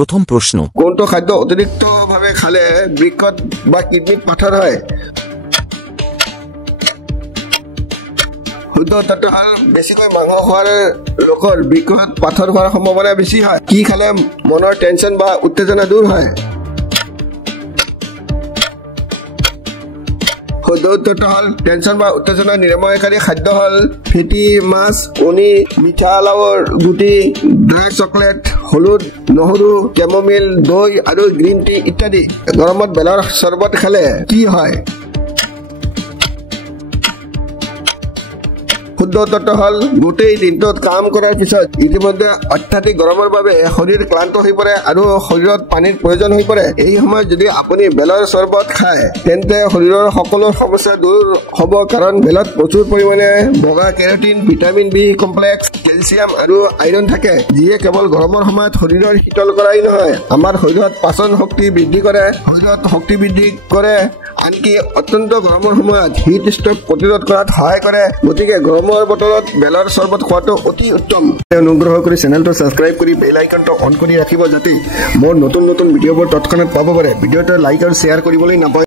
প্ৰথম প্ৰশ্ন, কোনটো খাদ্য অতিৰিক্তভাবে খালে বৃক্কত বা কিডনিত পাথৰ হয়? শুদ্ধ উত্তৰটো হ'ল বেছিকৈ মাংস খোৱাৰ লোকৰ বৃক্কত পাথৰ হোৱাৰ সম্ভাৱনা বেছি হয়। কি খালে মনৰ টেনচন বা উত্তেজনা দূৰ হয়? শুদ্ধ উত্তৰটো হ'ল টেনচন বা উত্তেজনা নিৰাময়কাৰী খাদ্য হ'ল ফেটি মাছ, কণী, মিঠা লাওৰ গুটি, ডাৰ্ক চকলেট, হলুদ, নহৰু, কেমমিল, দৈ আৰু গ্ৰীণ টি ইত্যাদি। গৰমত বেলৰ চৰ্বত খালে কি হয়? শুদ্ধ উত্তৰটো হ'ল গোটেই দিনটোত কাম কৰাৰ পিছত ইতিমধ্যে অত্যাধিক গৰমৰ বাবে শৰীৰ ক্লান্ত হৈ পৰে আৰু শৰীৰত পানীৰ প্ৰয়োজন হৈ পৰে। এই সময়ত যদি আপুনি বেলৰ চৰ্বত খায় তেন্তে শৰীৰৰ সকলো সমস্যা দূৰ হ'ব, কাৰণ বেলত প্ৰচুৰ পৰিমাণে বগা carotene, vitamin B complex, calcium আৰু আইৰণ থাকে, যিয়ে কেৱল গৰমৰ সময়ত শৰীৰৰ শীতল কৰাই নহয়, আমাৰ শৰীৰত পাচন শক্তি বৃদ্ধি কৰে, শৰীৰত শক্তি বৃদ্ধি কৰে, আনকি অত্যন্ত গৰমৰ সময়ত হিট ষ্ট্ৰোক প্ৰতিৰোধ কৰাত সহায় কৰে। গতিকে গৰমৰ বতৰত বেলৰ চৰ্বত খোৱাটো অতি উত্তম। অনুগ্ৰহ কৰি চেনেলটো ছাবস্ক্ৰাইব কৰি বেল আইকনটো অন কৰি ৰাখিব, যাতে মোৰ নতুন নতুন ভিডিঅ'বোৰ তৎক্ষণাত পাব পাৰে। ভিডিঅ'টো লাইক আৰু শ্বেয়াৰ কৰিবলৈ নাপাহৰিব।